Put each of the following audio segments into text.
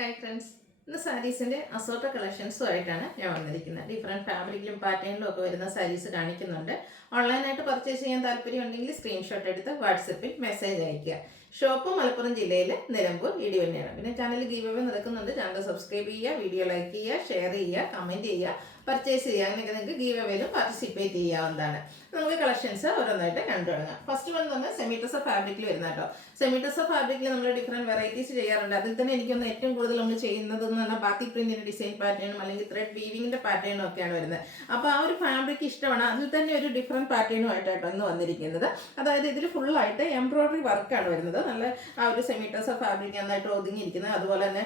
Hi friends, ഇന്ന് സാരീസിൻ്റെ അസോർട്ട കളക്ഷൻസുമായിട്ടാണ് ഞാൻ വന്നിരിക്കുന്നത്. ഡിഫറെൻറ്റ് ഫാബ്രിക്കിലും പാറ്റേണിലും ഒക്കെ വരുന്ന സാരീസ് കാണിക്കുന്നുണ്ട്. ഓൺലൈനായിട്ട് പർച്ചേസ് ചെയ്യാൻ താല്പര്യമുണ്ടെങ്കിൽ സ്ക്രീൻഷോട്ട് എടുത്ത് വാട്സപ്പിൽ മെസ്സേജ് അയയ്ക്കുക. ഷോപ്പ് മലപ്പുറം ജില്ലയിലെ നിലമ്പൂർ ഇടിവന്നെയാണ്. പിന്നെ ചാനൽ ഗീവ് അവേ നടക്കുന്നുണ്ട്. ചാനൽ സബ്സ്ക്രൈബ് ചെയ്യുക, വീഡിയോ ലൈക്ക് ചെയ്യുക, ഷെയർ ചെയ്യുക, കമൻറ്റ് ചെയ്യുക, പർച്ചേസ് ചെയ്യുക. അങ്ങനെയൊക്കെ നിങ്ങൾക്ക് ഗീവ് അവേയിലും പാർട്ടിസിപ്പേറ്റ് ചെയ്യാവുന്നതാണ്. നമുക്ക് കളക്ഷൻസ് ഓരോന്നായിട്ട് കണ്ടു തുടങ്ങാം. ഫസ്റ്റ് വൺ തന്നെ സെമി ടസർ ഫാബ്രിക്കിൽ വരുന്ന കേട്ടോ. സെമി ടസർ ഫാബ്രിക്കിൽ നമ്മൾ ഡിഫറെൻറ്റ് വെറൈറ്റീസ് ചെയ്യാറുണ്ട്. അതിൽ തന്നെ എനിക്കൊന്ന് ഏറ്റവും കൂടുതൽ നമ്മൾ ചെയ്യുന്നത് എന്ന് പറഞ്ഞാൽ ബാത്തിക് പ്രിന്റിന്റെ ഡിസൈൻ പാറ്റേണും അല്ലെങ്കിൽ ത്രെഡ് വീവിങ്ങിന്റെ പാറ്റേണും ഒക്കെയാണ് വരുന്നത്. അപ്പോൾ ആ ഒരു ഫാബ്രിക് ഇഷ്ടമാണ്. അതിൽ തന്നെ ഒരു ഡിഫറെൻറ്റ് പാറ്റേണും ആയിട്ടാണ് ഇന്ന് വന്നിരിക്കുന്നത്. അതായത് ഇതിൽ ഫുള്ളായിട്ട് എംബ്രോയിഡറി വർക്കാണ് വരുന്നത്. നല്ല ആ ഒരു സെമി ടസർ ഫാബ്രിക് നന്നായിട്ട് ഒതുങ്ങിയിരിക്കുന്നത്. അതുപോലെ തന്നെ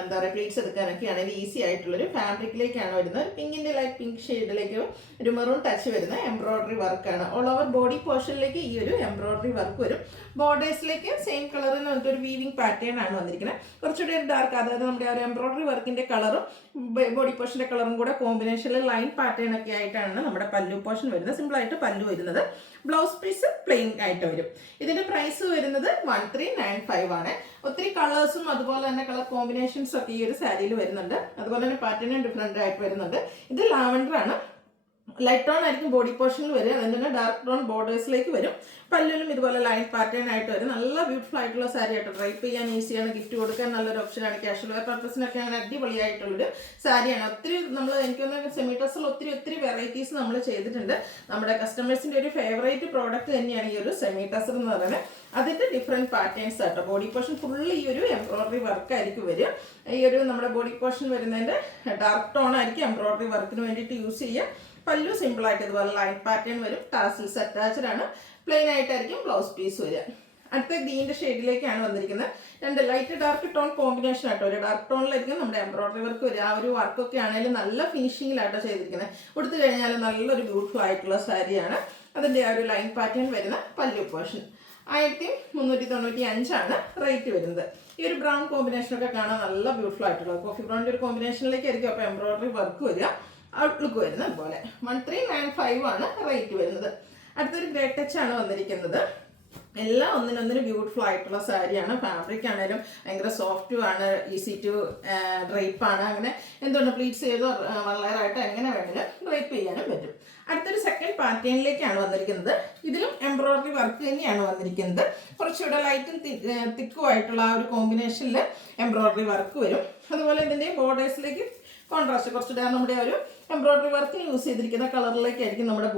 എന്താ പറയുക, പ്ലീറ്റ്സ് എടുക്കാനൊക്കെ ആണെങ്കിൽ ഈസി ആയിട്ടുള്ളൊരു ഫാബ്രിക്കിലേക്കാണ് വരുന്നത്. പിങ്കിന്റെ ലൈറ്റ് പിങ്ക് ഷെയ്ഡിലേക്ക് ഒരു മെറൂൺ ടച്ച് വരുന്ന എംബ്രോയിഡറി വർക്കാണ്. ഓൾ ഓവർ ബോഡി പോർഷനിലേക്ക് ഈ ഒരു എംബ്രോയിഡറി വർക്ക് വരും. ബോർഡേഴ്സിലേക്ക് സെയിം കളറിന് ഒരു വീവിംഗ് പാറ്റേൺ ആണ് വന്നിരിക്കുന്നത്. കുറച്ചുകൂടി ഡാർക്ക്, അതായത് നമ്മുടെ ആ ഒരു എംബ്രോയിഡറി വർക്കിന്റെ കളറും ബോഡി പോർഷന്റെ കളറും കൂടെ കോമ്പിനേഷനിൽ ലൈൻ പാറ്റേൺ ഒക്കെ ആയിട്ടാണ് നമ്മുടെ പല്ലു പോർഷൻ വരുന്നത്. സിമ്പിൾ ആയിട്ട് പല്ലു വരുന്നത്. ബ്ലൗസ് പീസ് പ്ലെയിൻ ആയിട്ട് വരും. ഇതിന്റെ പ്രൈസ് വരുന്നത് 1395 ആണ്. ഒത്തിരി കളേഴ്സും അതുപോലെ തന്നെ കളർ കോമ്പിനേഷൻസും ഒക്കെ ഈ ഒരു സാരിയിൽ വരുന്നുണ്ട്. അതുപോലെ തന്നെ പാറ്റേണും ഡിഫറെന്റ് ആയിട്ട് വരുന്നുണ്ട്. ഇത് ലാവൻഡർ ആണ്. ലൈറ്റ് ടോൺ ആയിരിക്കും ബോഡി പോർഷനിൽ വരും. അതിൻ്റെ തന്നെ ഡാർക്ക് ടോൺ ബോർഡേഴ്സിലേക്ക് വരും. പല്ലിലും ഇതുപോലെ ലൈൻ പാറ്റേൺ ആയിട്ട് വരും. നല്ല ബ്യൂട്ടിഫുൾ ആയിട്ടുള്ള സാരി ആയിട്ട് ഡ്രൈപ്പ് ചെയ്യാൻ ഈസിയാണ്. ഗിഫ്റ്റ് കൊടുക്കാൻ നല്ലൊരു ഓപ്ഷനാണ്. ക്യാഷ്വൽ വെയർ പർപ്പസിനൊക്കെ അങ്ങനെ അടിപൊളിയായിട്ടുള്ളൊരു സാരിയാണ്. ഒത്തിരി നമ്മൾ എനിക്കൊന്ന് സെമി ടസറിൽ ഒത്തിരി വെറൈറ്റീസ് നമ്മൾ ചെയ്തിട്ടുണ്ട്. നമ്മുടെ കസ്റ്റമേഴ്സിൻ്റെ ഒരു ഫേവറേറ്റ് പ്രോഡക്റ്റ് തന്നെയാണ് ഈ ഒരു സെമി ടസർ എന്ന് പറയുന്നത്. അതിൻ്റെ ഡിഫറെൻറ്റ് പാറ്റേൺസ് ആട്ടോ. ബോഡി പോർഷൻ ഫുള്ള് ഈ ഒരു എംബ്രോയിഡറി വർക്ക് ആയിരിക്കും വരിക. ഈ ഒരു നമ്മുടെ ബോഡി പോർഷൻ വരുന്നതിൻ്റെ ഡാർക്ക് ടോൺ ആയിരിക്കും എംബ്രോയിഡറി വർക്കിന് വേണ്ടിയിട്ട് യൂസ് ചെയ്യുക. പല്ലു സിമ്പിൾ ആയിട്ട് ഇതുപോലെ ലൈൻ പാറ്റേൺ വരും. ടാസിൽസ് അറ്റാച്ച്ഡ് ആണ്. പ്ലെയിൻ ആയിട്ടായിരിക്കും ബ്ലൗസ് പീസ് വരിക. അടുത്ത ഗ്രീൻ്റെ ഷെയ്ഡിലേക്കാണ് വന്നിരിക്കുന്നത്. രണ്ട് ലൈറ്റ് ഡാർക്ക് ടോൺ കോമ്പിനേഷൻ ആട്ടോ. ഒരു ഡാർക്ക് ടോണിലായിരിക്കും നമ്മുടെ എംബ്രോയിഡറി വർക്ക് വരിക. ആ ഒരു വർക്കൊക്കെ ആണെങ്കിലും നല്ല ഫിനിഷിങ്ങിലാട്ടോ ചെയ്തിരിക്കുന്നത്. കൊടുത്തു കഴിഞ്ഞാൽ നല്ലൊരു ബ്യൂട്ടിഫുൾ ആയിട്ടുള്ള സാരിയാണ്. അതിൻ്റെ ആ ഒരു ലൈൻ പാറ്റേൺ വരുന്ന പല്ലു പോർഷൻ 1395 ആണ് റേറ്റ് വരുന്നത്. ഈ ഒരു ബ്രൗൺ കോമ്പിനേഷനൊക്കെ കാണാൻ നല്ല ബ്യൂട്ടിഫുൾ ആയിട്ടുള്ള കോഫി ബ്രൗണിൻ്റെ ഒരു കോമ്പിനേഷനിലേക്കായിരിക്കും അപ്പോൾ എംബ്രോയിഡറി വർക്ക് വരിക. ഔട്ട്ലുക്ക് വരുന്നത് അതുപോലെ 1395 ആണ് റേറ്റ് വരുന്നത്. അടുത്തൊരു ഗ്രേ ടച്ച് ആണ് വന്നിരിക്കുന്നത്. എല്ലാം ഒന്നിനൊന്നിന് ബ്യൂട്ടിഫുൾ ആയിട്ടുള്ള സാരിയാണ്. ഫാബ്രിക് ആണെങ്കിലും ഭയങ്കര സോഫ്റ്റും ആണ്. ഈസി ടു ഡ്രൈപ്പ് ആണ്. അങ്ങനെ എന്തുകൊണ്ട് പ്ലീറ്റ്സ് ചെയ്തോ വളരെയായിട്ട് എങ്ങനെ വേണമെങ്കിലും ഡ്രൈപ്പ് ചെയ്യാനും പറ്റും. അടുത്തൊരു സെക്കൻഡ് പാറ്റേണിലേക്കാണ് വന്നിരിക്കുന്നത്. ഇതിലും എംബ്രോയിഡറി വർക്ക് തന്നെയാണ് വന്നിരിക്കുന്നത്. കുറച്ചുകൂടെ ലൈറ്റും തിക്കും ആയിട്ടുള്ള ആ ഒരു കോമ്പിനേഷനിൽ എംബ്രോയിഡറി വർക്ക് വരും. അതുപോലെ ഇതിൻ്റെ ബോർഡേഴ്സിലേക്ക് കോൺട്രാസ്റ്റ് കുറച്ചുകൂടെ നമ്മുടെ ഒരു എംബ്രോയിഡറി വർക്കിന് യൂസ് ചെയ്തിരിക്കുന്ന കളറിലേക്കായിരിക്കും നമ്മുടെ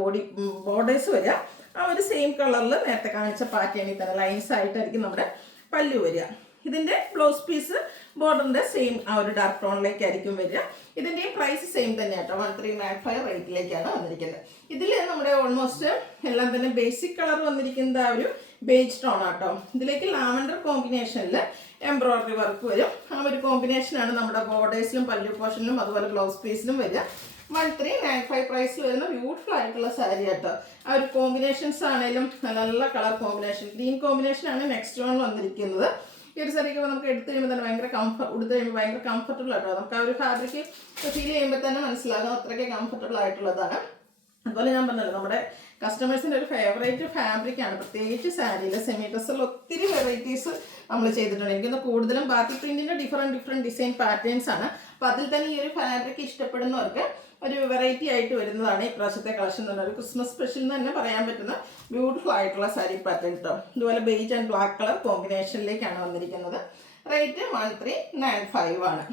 ബോർഡേഴ്സ് വരിക. ആ ഒരു സെയിം കളറിൽ നേരത്തെ കാണിച്ച പാറ്റേണിൽ തന്നെ ലൈൻസ് ആയിട്ടായിരിക്കും നമ്മുടെ പല്ലു വരിക. ഇതിൻ്റെ ബ്ലൗസ് പീസ് ബോർഡറിൻ്റെ സെയിം ആ ഒരു ഡാർക്ക് ടോണിലേക്കായിരിക്കും വരിക. ഇതിൻ്റെയും പ്രൈസ് സെയിം തന്നെ കേട്ടോ. 1395 റേറ്റിലേക്കാണ് വന്നിരിക്കുന്നത്. ഇതിൽ നമ്മുടെ ഓൾമോസ്റ്റ് എല്ലാം തന്നെ ബേസിക് കളർ വന്നിരിക്കുന്നത് ആ ഒരു ബേജ് ടോൺ ആട്ടോ. ഇതിലേക്ക് ലാവൻഡർ കോമ്പിനേഷനിൽ എംബ്രോയിഡറി വർക്ക് വരും. ആ ഒരു കോമ്പിനേഷനാണ് നമ്മുടെ ബോർഡേഴ്സിലും പല്ലു പോർഷനിലും അതുപോലെ ബ്ലൗസ് പീസിലും വരിക. 1395 പ്രൈസിൽ വരുന്ന ബ്യൂട്ടിഫുൾ ആയിട്ടുള്ള സാരി കേട്ടോ. ആ ഒരു കോമ്പിനേഷൻസ് ആണെങ്കിലും നല്ല കളർ കോമ്പിനേഷൻ. ഗ്രീൻ കോമ്പിനേഷൻ ആണ് നെക്സ്റ്റ് വൺ വന്നിരിക്കുന്നത്. ഈ ഒരു സാരിക്ക് നമുക്ക് എടുത്തു കഴിയുമ്പോൾ തന്നെ ഉടുത്ത് കഴിയുമ്പോൾ ഭയങ്കര കംഫർട്ടബിൾ ആട്ടോ. നമുക്ക് ആ ഒരു ഫാബ്രിക് ഫീൽ ചെയ്യുമ്പോൾ തന്നെ മനസ്സിലാകും അത്രയ്ക്ക് കംഫർട്ടബിൾ ആയിട്ടുള്ളതാണ്. അതുപോലെ ഞാൻ പറഞ്ഞല്ലോ നമ്മുടെ കസ്റ്റമേഴ്സിൻ്റെ ഒരു ഫേവറേറ്റ് ഫാബ്രിക് ആണ്. പ്രത്യേകിച്ച് സാരിയിൽ സെമി ഡ്രസ്സിൽ ഒത്തിരി വെറൈറ്റീസ് നമ്മൾ ചെയ്തിട്ടുണ്ട്. എനിക്കൊന്ന് കൂടുതലും ബാത്തിക് പ്രിന്റിൻ്റെ ഡിഫറെൻറ്റ് ഡിസൈൻ പാറ്റേൺസ് ആണ്. അപ്പോൾ അതിൽ തന്നെ ഈ ഒരു ഫാബ്രിക് ഇഷ്ടപ്പെടുന്നവർക്ക് ഒരു വെറൈറ്റി ആയിട്ട് വരുന്നതാണ് ഈ പ്രാവശ്യത്തെ കളക്ഷൻ എന്ന് പറഞ്ഞാൽ. ഒരു ക്രിസ്മസ് സ്പെഷ്യൽ എന്ന് തന്നെ പറയാൻ പറ്റുന്ന ബ്യൂട്ടിഫുൾ ആയിട്ടുള്ള സാരി പാറ്റേൺ കേട്ടോ. ഇതുപോലെ ബേജ് ആൻഡ് ബ്ലാക്ക് കളർ കോമ്പിനേഷനിലേക്കാണ് വന്നിരിക്കുന്നത്. റേറ്റ് 1395 ആണ്.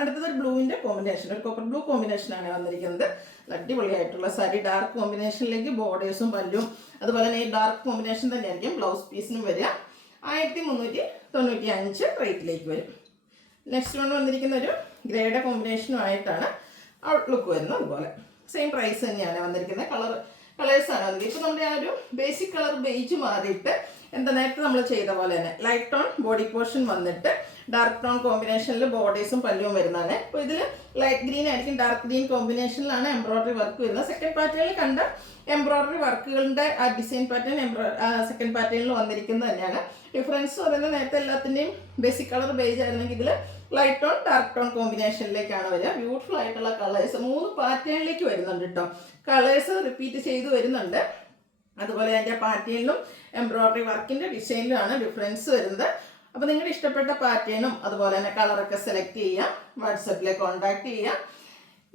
അടുത്തത് ഒരു ബ്ലൂവിൻ്റെ കോമ്പിനേഷൻ, ഒരു കോപ്പർ ബ്ലൂ കോമ്പിനേഷനാണ് വന്നിരിക്കുന്നത്. അടിപൊളിയായിട്ടുള്ള സാരി. ഡാർക്ക് കോമ്പിനേഷനിലേക്ക് ബോർഡേഴ്സും പല്ലും അതുപോലെ തന്നെ ഈ ഡാർക്ക് കോമ്പിനേഷൻ തന്നെയായിരിക്കും ബ്ലൗസ് പീസിനും വരിക. 1395 റേറ്റിലേക്ക് വരും. നെക്സ്റ്റ് വൺ വന്നിരിക്കുന്ന ഒരു ഗ്രേയുടെ കോമ്പിനേഷനുമായിട്ടാണ് ഔട്ട്ലുക്ക് വരുന്നത്. അതുപോലെ സെയിം പ്രൈസ് തന്നെയാണ് വന്നിരിക്കുന്നത്. കളേഴ്സാണ് വന്നിരിക്കുന്നത്. ഇപ്പോൾ നമ്മുടെ ആ ഒരു ബേസിക് കളർ ബേജ് മാറിയിട്ട് എന്താ നേരത്തെ നമ്മൾ ചെയ്ത പോലെ തന്നെ ലൈറ്റ് ടോൺ ബോഡി പോർഷൻ വന്നിട്ട് ഡാർക്ക് ടോൺ കോമ്പിനേഷനിൽ ബോർഡേഴ്സും പല്ലുവും വരുന്നതാണ്. അപ്പോൾ ഇതിൽ ലൈറ്റ് ഗ്രീൻ ആയിരിക്കും. ഡാർക്ക് ഗ്രീൻ കോമ്പിനേഷനിലാണ് എംബ്രോയിഡറി വർക്ക് വരുന്നത്. സെക്കൻഡ് പാറ്റേണിൽ കണ്ട എംബ്രോയിഡറി വർക്കുകളുടെ ആ ഡിസൈൻ പാറ്റേൺ സെക്കൻഡ് പാറ്റേണിൽ വന്നിരിക്കുന്നത് തന്നെയാണ്. ഡിഫറൻസ് പറയുന്നത് നേരത്തെ എല്ലാത്തിൻ്റെയും ബേസിക് കളർ ബേജ് ആയിരുന്നെങ്കിൽ ഇതിൽ ലൈറ്റ് ടോൺ ഡാർക്ക് ടോൺ കോമ്പിനേഷനിലേക്കാണ് വരിക. ബ്യൂട്ടിഫുൾ ആയിട്ടുള്ള കളേഴ്സ് 3 പാറ്റേണിലേക്ക് വരുന്നുണ്ട് കേട്ടോ. കളേഴ്സ് റിപ്പീറ്റ് ചെയ്ത് വരുന്നുണ്ട്. അതുപോലെ അതിൻ്റെ പാറ്റേണിലും എംബ്രോയിഡറി വർക്കിൻ്റെ ഡിസൈനിലുമാണ് ഡിഫറൻസ് വരുന്നത്. അപ്പോൾ നിങ്ങളുടെ ഇഷ്ടപ്പെട്ട പാറ്റേണും അതുപോലെ തന്നെ കളറൊക്കെ സെലക്ട് ചെയ്യാം, വാട്സപ്പിലെ കോൺടാക്ട് ചെയ്യാം.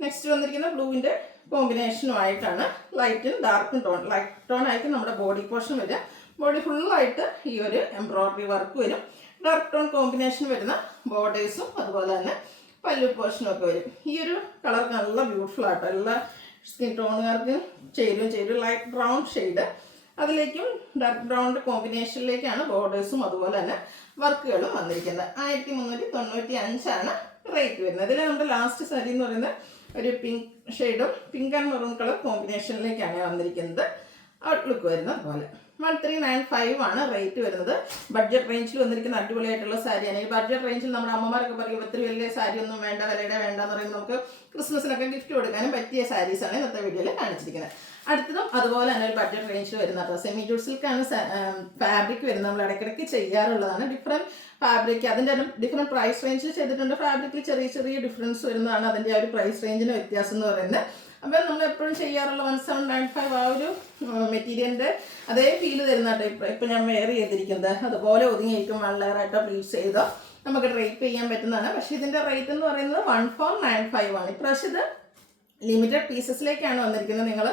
നെക്സ്റ്റ് വന്നിരിക്കുന്ന ബ്ലൂവിൻ്റെ കോമ്പിനേഷനുമായിട്ടാണ് ലൈറ്റും ഡാർക്കും ടോൺ. ലൈറ്റ് ടോൺ ആയിരിക്കും നമ്മുടെ ബോഡി പോർഷൻ വരിക. ബോഡി ഫുള്ളായിട്ട് ഈ ഒരു എംബ്രോയ്ഡറി വർക്ക് വരും. ഡാർക്ക് ടോൺ കോമ്പിനേഷൻ വരുന്ന ബോർഡേഴ്സും അതുപോലെ തന്നെ പല്ലു പോർഷനും ഒക്കെ വരും. ഈ ഒരു കളർ നല്ല ബ്യൂട്ടിഫുൾ ആട്ടോ. എല്ലാ സ്കിൻ ടോണുകാർക്കും ചേരും. ലൈറ്റ് ബ്രൗൺ ഷെയ്ഡ്, അതിലേക്കും ഡാർക്ക് ബ്രൗണിൻ്റെ കോമ്പിനേഷനിലേക്കാണ് ബോർഡേഴ്സും അതുപോലെ തന്നെ വർക്കുകളും വന്നിരിക്കുന്നത്. 1395 റേറ്റ് വരുന്നത്. ഇതിൽ നമ്മുടെ ലാസ്റ്റ് സാരി എന്ന് പറയുന്നത് ഒരു പിങ്ക് ഷെയ്ഡും പിങ്ക് ആൻഡ് മെറൂൺ കളർ കോമ്പിനേഷനിലേക്കാണ് വന്നിരിക്കുന്നത്. ഔട്ട്ലുക്ക് വരുന്നത് അതുപോലെ 1395 റേറ്റ് വരുന്നത്. ബഡ്ജറ്റ് റേഞ്ചിൽ വന്നിരിക്കുന്ന അടിപൊളിയായിട്ടുള്ള സാരിയാണ്. ഈ ബഡ്ജറ്റ് റേഞ്ചിൽ നമ്മുടെ അമ്മമാരൊക്കെ പറയും ഒത്തിരി വലിയ സാരി ഒന്നും വേണ്ട, വിലയുടെ വേണ്ടെന്ന് പറയുമ്പോൾ നമുക്ക് ക്രിസ്മസിനൊക്കെ ഗിഫ്റ്റ് കൊടുക്കാനും പറ്റിയ സാരീസാണ് ഇന്നത്തെ വീഡിയോയിൽ കാണിച്ചിരിക്കുന്നത്. അടുത്തതും അതുപോലെ തന്നെ ഒരു ബഡ്ജറ്റ് റേഞ്ചിൽ വരുന്നത് സെമി ജൂട്ട് സിൽക്കാണ് ഫാബ്രിക് വരുന്നത്. നമ്മൾ ഇടയ്ക്കിടയ്ക്ക് ചെയ്യാറുള്ളതാണ്. ഡിഫറെൻറ്റ് ഫാബ്രിക്, അതിൻ്റെ ഡിഫറെൻറ്റ് പ്രൈസ് റേഞ്ചിൽ ചെയ്തിട്ടുണ്ട്. ഫാബ്രിക്കിൽ ചെറിയ ഡിഫറൻസ് വരുന്നതാണ് അതിൻ്റെ ആ ഒരു പ്രൈസ് റേഞ്ചിന് വ്യത്യാസം എന്ന് പറയുന്നത്. അപ്പോൾ നമ്മൾ എപ്പോഴും ചെയ്യാറുള്ള 1795 ആ ഒരു മെറ്റീരിയലിൻ്റെ അതേ ഫീല് തരുന്ന കേട്ടോ. ഇപ്പം ഞാൻ വെയർ ചെയ്തിരിക്കുന്നത് അതുപോലെ ഒതുങ്ങിയിരിക്കും. 1 ലെയറായിട്ടോ പ്ലീറ്റ് ചെയ്തോ നമുക്ക് ഡ്രൈപ്പ് ചെയ്യാൻ പറ്റുന്നതാണ്. പക്ഷേ ഇതിൻ്റെ റേറ്റ് എന്ന് പറയുന്നത് 1495 ഇപ്രാവശ്യം ഇത് ലിമിറ്റഡ് പീസസിലേക്കാണ് വന്നിരിക്കുന്നത്. നിങ്ങൾ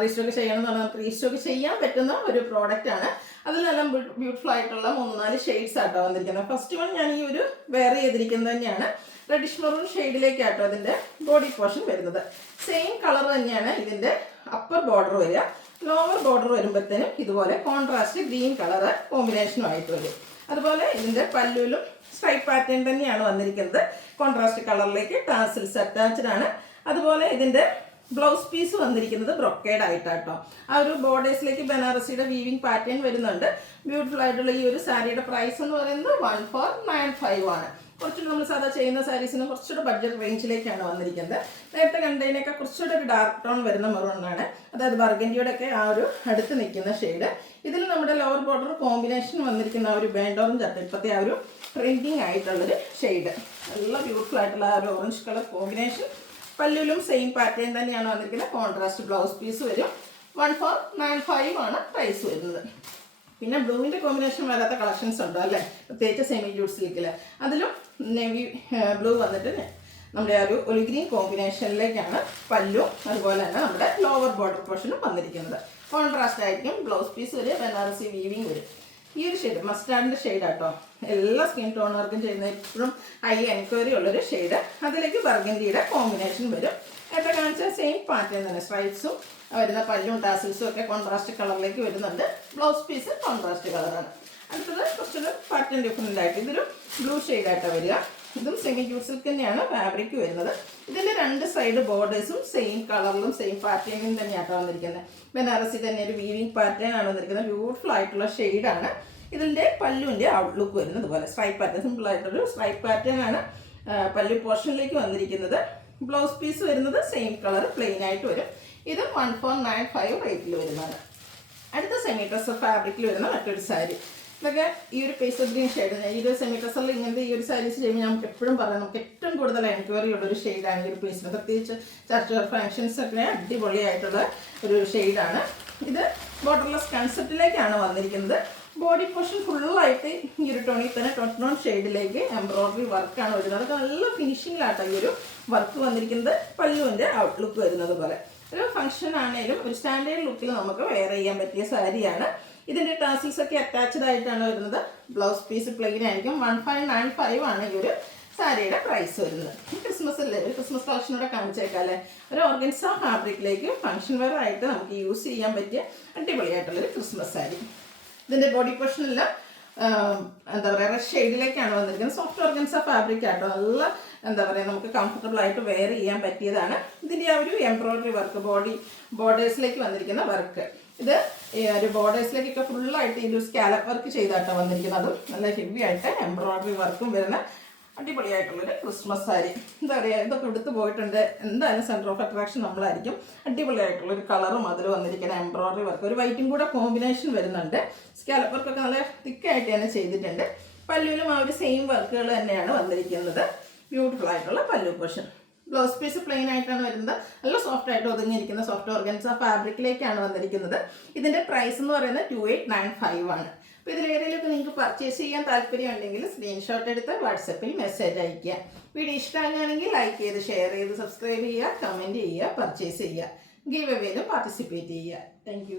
റീസ്റ്റോക്ക് ചെയ്യണമെന്ന് പറഞ്ഞാൽ നമുക്ക് റീസ്റ്റോക്ക് ചെയ്യാൻ പറ്റുന്ന ഒരു പ്രോഡക്റ്റാണ്. അതിൽ നല്ല ബ്യൂട്ടിഫുൾ ആയിട്ടുള്ള 3-4 ഷെയ്ഡ്സ് ആട്ടോ വന്നിരിക്കുന്നത്. ഫസ്റ്റ് വൺ ഞാൻ ഈ ഒരു വെയർ ചെയ്തിരിക്കുന്നത് തന്നെയാണ്. റെഡിഷ് മെറൂൺ ഷെയ്ഡിലേക്കാട്ടോ അതിൻ്റെ ബോഡി പോർഷൻ വരുന്നത്. സെയിം കളർ തന്നെയാണ് ഇതിൻ്റെ അപ്പർ ബോർഡർ വരിക. ലോവർ ബോർഡർ വരുമ്പോഴത്തേനും ഇതുപോലെ കോൺട്രാസ്റ്റ് ഗ്രീൻ കളർ കോമ്പിനേഷനുമായിട്ട് വരും. അതുപോലെ ഇതിൻ്റെ പല്ലുവിലും സ്ട്രൈപ്പ് പാറ്റേൺ തന്നെയാണ് വന്നിരിക്കുന്നത്. കോൺട്രാസ്റ്റ് കളറിലേക്ക് ടാസിൽസ് അറ്റാച്ച്ഡ് ആണ്. അതുപോലെ ഇതിൻ്റെ ബ്ലൗസ് പീസ് വന്നിരിക്കുന്നത് ബ്രൊക്കേഡ് ആയിട്ടാട്ടോ. ആ ഒരു ബോർഡേഴ്സിലേക്ക് ബനാറസിയുടെ വീവിങ് പാറ്റേൺ വരുന്നുണ്ട്. ബ്യൂട്ടിഫുൾ ആയിട്ടുള്ള ഈ ഒരു സാരിയുടെ പ്രൈസ് എന്ന് പറയുന്നത് 1495 കുറച്ചുകൂടി നമ്മൾ സാധാ ചെയ്യുന്ന സാരീസിന് കുറച്ചുകൂടെ ബഡ്ജറ്റ് റേഞ്ചിലേക്കാണ് വന്നിരിക്കുന്നത്. നേരത്തെ കണ്ടതിനൊക്കെ കുറച്ചുകൂടെ ഒരു ഡാർക്ക് ടോൺ വരുന്ന മെറൂണാണ്, അതായത് ബർഗൻഡിയുടെ ഒക്കെ ആ ഒരു അടുത്ത് നിൽക്കുന്ന ഷെയ്ഡ്. ഇതിൽ നമ്മുടെ ലോവർ ബോർഡർ കോമ്പിനേഷൻ വന്നിരിക്കുന്ന ആ ഒരു ബേൺഡ് ഓറഞ്ച് ആട്ടോ ഇപ്പോഴത്തെ ആ ഒരു ട്രെൻഡിങ് ആയിട്ടുള്ളൊരു ഷെയ്ഡ്. നല്ല ബ്യൂട്ടിഫുൾ ആയിട്ടുള്ള ആ ഒരു ഓറഞ്ച് കളർ കോമ്പിനേഷൻ. പല്ലുവിലും സെയിം പാറ്റേൺ തന്നെയാണ് വന്നിരിക്കുന്നത്. കോൺട്രാസ്റ്റ് ബ്ലൗസ് പീസ് വരും. 1495 പ്രൈസ് വരുന്നത്. പിന്നെ ബ്ലൂവിൻ്റെ കോമ്പിനേഷൻ വരാത്ത കളക്ഷൻസ് ഉണ്ടോ അല്ലേ, പ്രത്യേകിച്ച് സെമി ജൂട്ട് സിൽക്കിൽ. അതിലും നേവി ബ്ലൂ വന്നിട്ട് നമ്മുടെ ആ ഒരു ഒലിഗ്രീൻ കോമ്പിനേഷനിലേക്കാണ് പല്ലു അതുപോലെ തന്നെ നമ്മുടെ ലോവർ ബോർഡർ പോർഷനും വന്നിരിക്കുന്നത്. കോൺട്രാസ്റ്റ് ആയിരിക്കും. ബ്ലൗസ് പീസ് വരും, ബനാറസി വീവിങ് വരും. ഈ ഒരു ഷെയ്ഡ് മസ്റ്റാർഡിൻ്റെ ഷെയ്ഡ് ആട്ടോ. എല്ലാ സ്കിൻ ടോണുകാർക്കും ചെയ്യുന്ന എപ്പോഴും ഹൈ എൻക്വയറി ഉള്ളൊരു ഷെയ്ഡ്. അതിലേക്ക് ബർഗൻഡിയുടെ കോമ്പിനേഷൻ വരും. നേരത്തെ കാണിച്ച സെയിം പാറ്റേൺ തന്നെ. സ്ട്രൈപ്സും വരുന്ന പല്ലും ടാസിൽസും ഒക്കെ കോൺട്രാസ്റ്റ് കളറിലേക്ക് വരുന്നുണ്ട്. ബ്ലൗസ് പീസ് കോൺട്രാസ്റ്റ് കളറാണ്. അടുത്തത് കുറച്ചൊരു പാറ്റേൺ ഡിഫറെൻ്റ് ആയിട്ട് ഇതൊരു ബ്ലൂ ഷെയ്ഡായിട്ടാണ് വരിക. ഇതും സെമി ജൂട്ട് സിൽക്ക് തന്നെയാണ് ഫാബ്രിക് വരുന്നത്. ഇതിൻ്റെ 2 സൈഡ് ബോർഡേഴ്സും സെയിം കളറിലും സെയിം പാറ്റേണിലും തന്നെയാട്ടോ വന്നിരിക്കുന്നത്. ബനാറസി തന്നെ ഒരു വീവിങ് പാറ്റേൺ ആണ് വന്നിരിക്കുന്നത്. ബ്യൂട്ടിഫുൾ ആയിട്ടുള്ള ഷെയ്ഡാണ്. ഇതിൻ്റെ പല്ലുവിൻ്റെ ഔട്ട്ലുക്ക് വരുന്നത് പോലെ സ്ട്രൈപ്പ് പാറ്റേൺ, സിമ്പിൾ ആയിട്ടൊരു സ്ട്രൈപ്പ് പാറ്റേൺ ആണ് പല്ലു പോർഷനിലേക്ക് വന്നിരിക്കുന്നത്. ബ്ലൗസ് പീസ് വരുന്നത് സെയിം കളർ പ്ലെയിൻ ആയിട്ട് വരും. ഇത് 1495 റേറ്റിൽ വരുന്നതാണ്. അടുത്ത സെമി ഡ്രസ്സർ ഫാബ്രിക്കിൽ വരുന്ന മറ്റൊരു സാരി. ഇതൊക്കെ ഈ ഒരു പേസ്റ്റൽ ഗ്രീൻ ഷെയ്ഡ്. ഈ ഒരു സെമി ഡ്രസ്സറിൽ ഇങ്ങനത്തെ ഈ ഒരു സാരീസ് ചെയ്യുമ്പോൾ നമുക്ക് എപ്പോഴും പറയാം, നമുക്ക് ഏറ്റവും കൂടുതൽ എൻക്വയറി ഉള്ളൊരു ഷെയ്ഡാണ് ഈ ഒരു പേസ്റ്റിന്. പ്രത്യേകിച്ച് ചർച്ച് ഫങ്ഷൻസ് ഒക്കെ അടിപൊളിയായിട്ടുള്ള ഒരു ഷെയ്ഡാണ് ഇത്. ബോർഡർലെസ് കൺസെപ്റ്റിലേക്കാണ് വന്നിരിക്കുന്നത്. ബോഡി പോർഷൻ ഫുള്ളായിട്ട് ഈ ഒരു ടോണിൽ തന്നെ ടോൺ ഷെയ്ഡിലേക്ക് എംബ്രോയ്ഡറി വർക്കാണ് വരുന്നത്. അതൊക്കെ നല്ല ഫിനിഷിങ്ങിലാട്ടോ ഈ ഒരു വർക്ക് വന്നിരിക്കുന്നത്. പല്ലുവിൻ്റെ ഔട്ട്ലുക്ക് വരുന്നത് പോലെ ഒരു ഫംഗ്ഷൻ ആണെങ്കിലും ഒരു സ്റ്റാൻഡേർഡ് ലുക്കിൽ നമുക്ക് വെയർ ചെയ്യാൻ പറ്റിയ സാരിയാണ്. ഇതിൻ്റെ ടാസിൽസ് ഒക്കെ അറ്റാച്ച്ഡ് ആയിട്ടാണ് വരുന്നത്. ബ്ലൗസ് പീസ് പ്ലെയിൻ ആയിരിക്കും. 1595 ഈ ഒരു സാരിയുടെ പ്രൈസ് വരുന്നത്. ക്രിസ്മസ് അല്ലേ, ഒരു ക്രിസ്മസ് കളക്ഷനോടെ കാണിച്ചേക്കാല്ലേ. ഒരു ഓർഗൻസ ഫാബ്രിക്കിലേക്ക് ഫംഗ്ഷൻ വെയർ ആയിട്ട് നമുക്ക് യൂസ് ചെയ്യാൻ പറ്റിയ അടിപൊളിയായിട്ടുള്ളൊരു ക്രിസ്മസ് സാരി. ഇതിൻ്റെ ബോഡി പോർഷനെല്ലാം എന്താ പറയുക റെഡ് ഷെയ്ഡിലേക്കാണ് വന്നിരിക്കുന്നത്. സോഫ്റ്റ് ഓർഗൻസ ഫാബ്രിക് ആട്ടോ. നല്ല എന്താ പറയുക നമുക്ക് കംഫർട്ടബിൾ ആയിട്ട് വെയർ ചെയ്യാൻ പറ്റിയതാണ്. ഇതിൻ്റെ ആ ഒരു എംബ്രോയ്ഡറി വർക്ക് ബോർഡേഴ്സിലേക്ക് വന്നിരിക്കുന്ന വർക്ക്. ഇത് ഒരു ബോർഡേഴ്സിലേക്കൊക്കെ ഫുള്ളായിട്ട് ഈ ഒരു സ്കാലപ്പ് വർക്ക് ചെയ്താട്ടോ വന്നിരിക്കുന്നത്. അതും നല്ല ഹെവി ആയിട്ട് എംബ്രോയ്ഡറി വർക്കും വരുന്ന അടിപൊളിയായിട്ടുള്ളൊരു ക്രിസ്മസ് സാരി. എന്താ പറയുക, ഇതൊക്കെ എടുത്ത് പോയിട്ടുണ്ട്. എന്തായാലും സെൻറ്റർ ഓഫ് അട്രാക്ഷൻ നമ്മളായിരിക്കും. അടിപൊളിയായിട്ടുള്ളൊരു കളറും അതിൽ വന്നിരിക്കുന്ന എംബ്രോയ്ഡറി വർക്ക്, ഒരു വൈറ്റും കൂടെ കോമ്പിനേഷൻ വരുന്നുണ്ട്. സ്കാലപ്പ് വർക്കൊക്കെ നല്ല തിക്കായിട്ട് തന്നെ ചെയ്തിട്ടുണ്ട്. പല്ലുവിലും ആ ഒരു സെയിം വർക്കുകൾ തന്നെയാണ് വന്നിരിക്കുന്നത്. ബ്യൂട്ടിഫുൾ ആയിട്ടുള്ള പല്ലു പോർഷൻ. ബ്ലൗസ് പീസ് പ്ലെയിൻ ആയിട്ടാണ് വരുന്നത്. നല്ല സോഫ്റ്റ് ആയിട്ട് ഒതുങ്ങിയിരിക്കുന്ന സോഫ്റ്റ് ഓർഗൻസ ഫാബ്രിക്കിലേക്കാണ് വന്നിരിക്കുന്നത്. ഇതിൻ്റെ പ്രൈസ് എന്ന് പറയുന്നത് 2895 അപ്പോൾ ഇതിലേതെങ്കിലുമൊക്കെ നിങ്ങൾക്ക് പർച്ചേസ് ചെയ്യാൻ താല്പര്യമുണ്ടെങ്കിൽ സ്ക്രീൻഷോട്ട് എടുത്ത് വാട്സപ്പിൽ മെസ്സേജ് അയയ്ക്കുക. വീഡിയോ ഇഷ്ടമാണെങ്കിൽ ലൈക്ക് ചെയ്ത് ഷെയർ ചെയ്ത് സബ്സ്ക്രൈബ് ചെയ്യുക, കമൻറ്റ് ചെയ്യുക, പർച്ചേസ് ചെയ്യുക, ഗീവ് അവേയിലും പാർട്ടിസിപ്പേറ്റ് ചെയ്യുക. താങ്ക്